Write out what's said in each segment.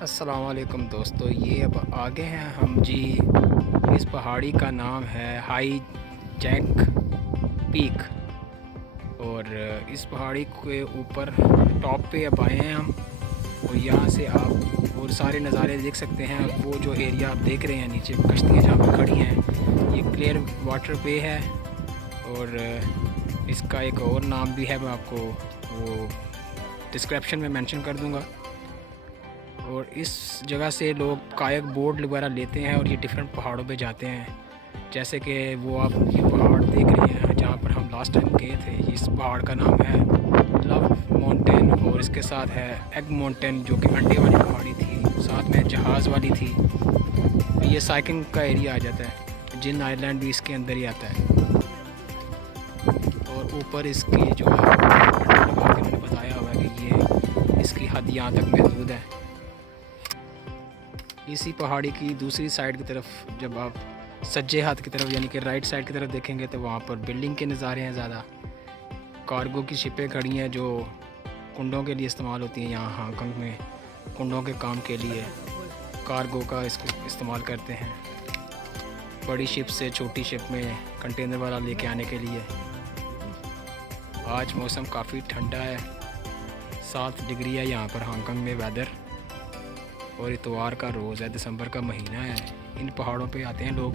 अस्सलाम वालेकुम दोस्तों, ये अब आगे हैं हम जी। इस पहाड़ी का नाम है हाई जैंक पीक। और इस पहाड़ी के ऊपर टॉप पे अब आए हैं हम। और यहाँ से आप और सारे नज़ारे देख सकते हैं। वो जो एरिया आप देख रहे हैं नीचे कश्तियाँ जहाँ पर खड़ी हैं, ये क्लियर वाटर पे है। और इसका एक और नाम भी है, मैं आपको वो डिस्क्रिप्शन में मेंशन कर दूँगा। और इस जगह से लोग कायक बोर्ड वगैरह लेते हैं और ये डिफरेंट पहाड़ों पे जाते हैं। जैसे कि वो आप ये पहाड़ देख रहे हैं जहाँ पर हम लास्ट टाइम गए थे। इस पहाड़ का नाम है लव माउंटेन और इसके साथ है एग माउंटेन जो कि अंडे वाली पहाड़ी थी, साथ में जहाज़ वाली थी। ये साइकिंग का एरिया आ जाता है। जिन आइलैंड भी इसके अंदर ही आता है। और ऊपर इसकी जो है उन्होंने बताया हुआ है कि ये इसकी हद यहाँ तक महदूद है। इसी पहाड़ी की दूसरी साइड की तरफ जब आप सज्जे हाथ की तरफ यानी कि राइट साइड की तरफ देखेंगे तो वहाँ पर बिल्डिंग के नज़ारे हैं ज़्यादा। कार्गो की शिपें खड़ी हैं जो कुंडों के लिए इस्तेमाल होती हैं। यहाँ हांगकांग में कुंडों के काम के लिए कार्गो का इसको इस्तेमाल करते हैं। बड़ी शिप से छोटी शिप में कंटेनर वाला लेके आने के लिए। आज मौसम काफ़ी ठंडा है, 7 डिग्री है यहाँ पर हांगकांग में वेदर। और इतवार का रोज़ है, दिसंबर का महीना है। इन पहाड़ों पे आते हैं लोग।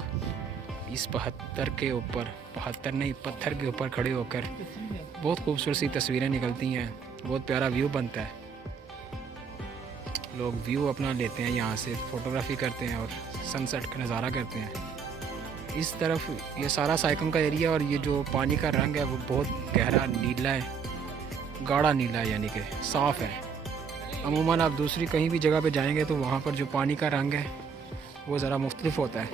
इस पत्थर के ऊपर खड़े होकर बहुत खूबसूरत सी तस्वीरें निकलती हैं। बहुत प्यारा व्यू बनता है। लोग व्यू अपना लेते हैं, यहाँ से फ़ोटोग्राफी करते हैं और सनसेट का नज़ारा करते हैं। इस तरफ ये सारा साइकिल का एरिया और ये जो पानी का रंग है वो बहुत गहरा नीला है, गाढ़ा नीला है, यानी कि साफ़ है। अमूमन आप दूसरी कहीं भी जगह पे जाएंगे तो वहाँ पर जो पानी का रंग है वो ज़रा मुख्तलिफ होता है।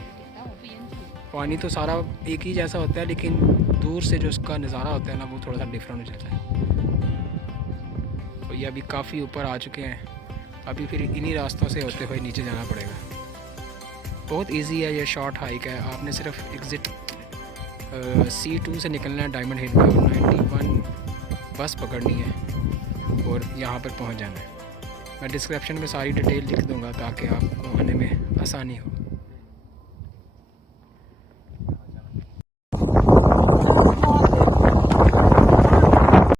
पानी तो सारा एक ही जैसा होता है, लेकिन दूर से जो उसका नज़ारा होता है ना वो थोड़ा सा डिफरेंट हो जाता है। तो ये अभी काफ़ी ऊपर आ चुके हैं। अभी फिर इन्हीं रास्तों से होते हुए नीचे जाना पड़ेगा। बहुत इजी है, ये शॉर्ट हाइक है। आपने सिर्फ एग्ज़िट C2 से निकलना है डायमंड हिल पे और 91 बस पकड़नी है और यहाँ पर पहुँच जाना है। मैं डिस्क्रिप्शन में सारी डिटेल लिख दूँगा ताकि आपको आने में आसानी हो।